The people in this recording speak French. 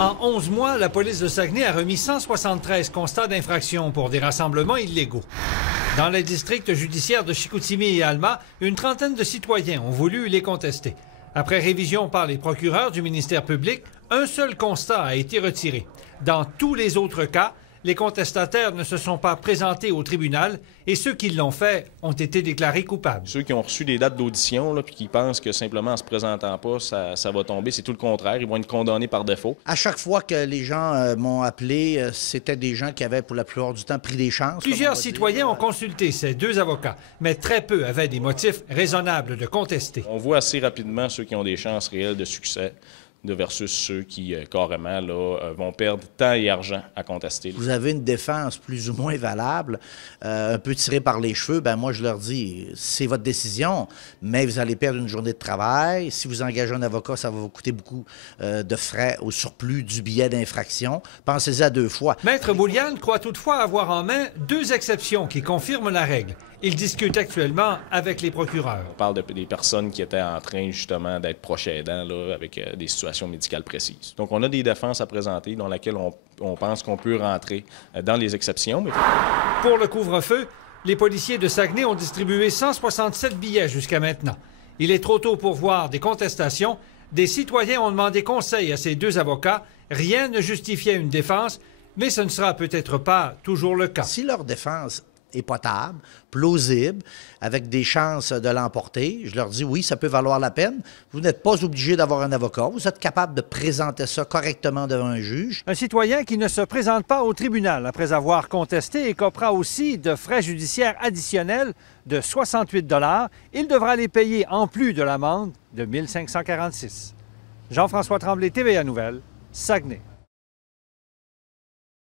En 11 mois, la police de Saguenay a remis 173 constats d'infraction pour des rassemblements illégaux. Dans les districts judiciaires de Chicoutimi et Alma, une trentaine de citoyens ont voulu les contester. Après révision par les procureurs du ministère public, un seul constat a été retiré. Dans tous les autres cas, les contestataires ne se sont pas présentés au tribunal et ceux qui l'ont fait ont été déclarés coupables. Ceux qui ont reçu des dates d'audition puis qui pensent que simplement en se présentant pas, ça va tomber, c'est tout le contraire. Ils vont être condamnés par défaut. À chaque fois que les gens m'ont appelé, c'était des gens qui avaient pour la plupart du temps pris des chances. Plusieurs citoyens ont consulté ces deux avocats, mais très peu avaient des motifs raisonnables de contester. On voit assez rapidement ceux qui ont des chances réelles de succès versus ceux qui, carrément, vont perdre temps et argent à contester. Vous avez une défense plus ou moins valable, un peu tirée par les cheveux, ben moi je leur dis, c'est votre décision, mais vous allez perdre une journée de travail. Si vous engagez un avocat, ça va vous coûter beaucoup de frais au surplus du billet d'infraction. Pensez-y à deux fois. Maître Bouliane croit toutefois avoir en main deux exceptions qui confirment la règle. Il discute actuellement avec les procureurs. On parle des personnes qui étaient en train justement d'être proches aidants avec des situations médicales précises. Donc on a des défenses à présenter dans lesquelles on pense qu'on peut rentrer dans les exceptions. Pour le couvre-feu, les policiers de Saguenay ont distribué 167 billets jusqu'à maintenant. Il est trop tôt pour voir des contestations. Des citoyens ont demandé conseil à ces deux avocats. Rien ne justifiait une défense, mais ce ne sera peut-être pas toujours le cas. Si leur défense est potable, plausible, avec des chances de l'emporter, je leur dis oui, ça peut valoir la peine. Vous n'êtes pas obligé d'avoir un avocat. Vous êtes capable de présenter ça correctement devant un juge. Un citoyen qui ne se présente pas au tribunal après avoir contesté écopera aussi de frais judiciaires additionnels de 68 $. Il devra les payer en plus de l'amende de 1 546. Jean-François Tremblay, TVA Nouvelles, Saguenay.